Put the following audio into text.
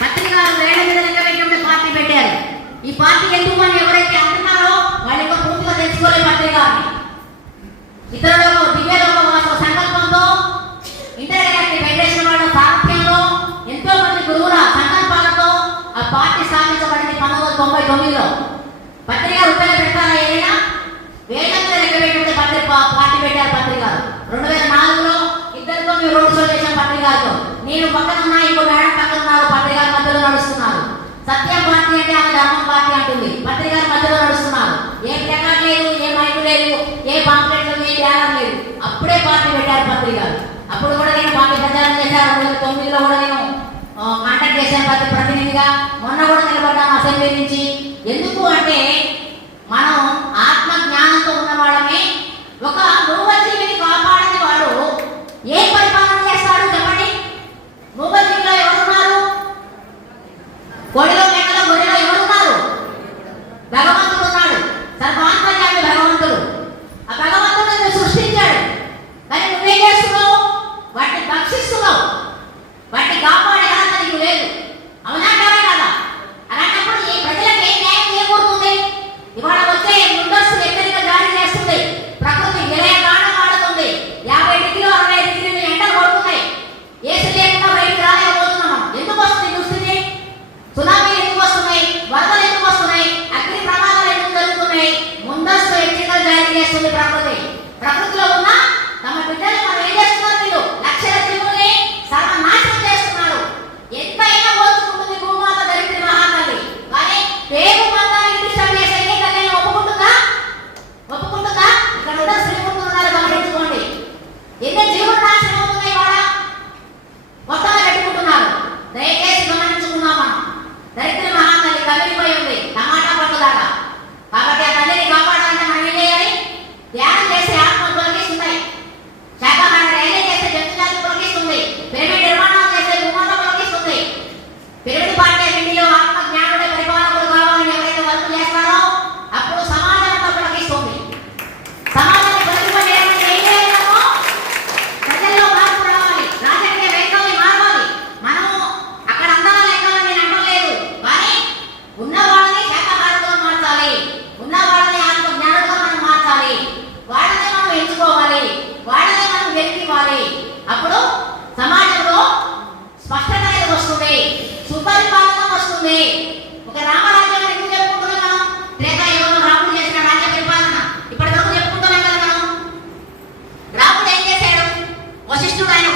పత్రిక గారు వేల మీద లెక్కబెట్టి పార్టీ పెట్టారు. ఈ పార్టీ ఎందుకు అని ఎవరైతే అంటున్నారో వాళ్ళు ఇంకా పూర్తిగా తెలుసుకోలేదు పత్రిక గారిని ఇతరులకు దివ్యలోకం సంకల్పంతో ఇంటర్గారిని వెంకటేశ్వర వాళ్ళ సారథ్యంలో ఎంతో మంది గురువుల సంకల్పాలతో ఆ పార్టీ స్థాపించబడింది పంతొమ్మిది వందల తొంభై తొమ్మిదిలో. పత్రిక రూపాయలు పెట్టారా ఏదైనా? వేల మీద లెక్కబెట్టి పత్రిక పార్టీ పెట్టారు పత్రిక రెండు వేల నాలుగులో ఇద్దరితో మేము రోడ్ షో చేసాం పత్రిక నేను పక్కన ఉన్నా ఇంకో మేడం సత్యం పార్టీ అంటే ఆమె ధర్మం పార్టీ అంటుంది. పత్రికల మధ్యలో నడుస్తున్నారు. ఏం ప్లకార్డ్ లేదు ఏ మైకు లేదు ఏ పాంప్లెట్లు ఏ ధ్యానం లేదు. అప్పుడే పార్టీ పెట్టారు పత్రికలు అప్పుడు కూడా నేను పార్టీ ప్రచారం చేశాను. రెండు వేల తొమ్మిదిలో కూడా నేను కాంటాక్ట్ చేశాను ప్రతి ప్రతినిధిగా. మొన్న కూడా నిలబడ్డాను అసెంబ్లీ నుంచి. ఎందుకు అంటే మనం జరుగుతున్నాయి ప్రకృతి. ప్రకృతిలో ఉన్న తమ బిడ్డలు వస్తుంది. ఒక రామరాజ్యం ఎందుకు చెప్పుకుంటున్నాం? మనం యువను రాముడు చేసిన రాజ్య పరిపాలన. ఇప్పటి చెప్పుకుంటున్నాం కదా మనం. రాముడు ఏం చేశాడు? వశిష్ఠుడు ఆయన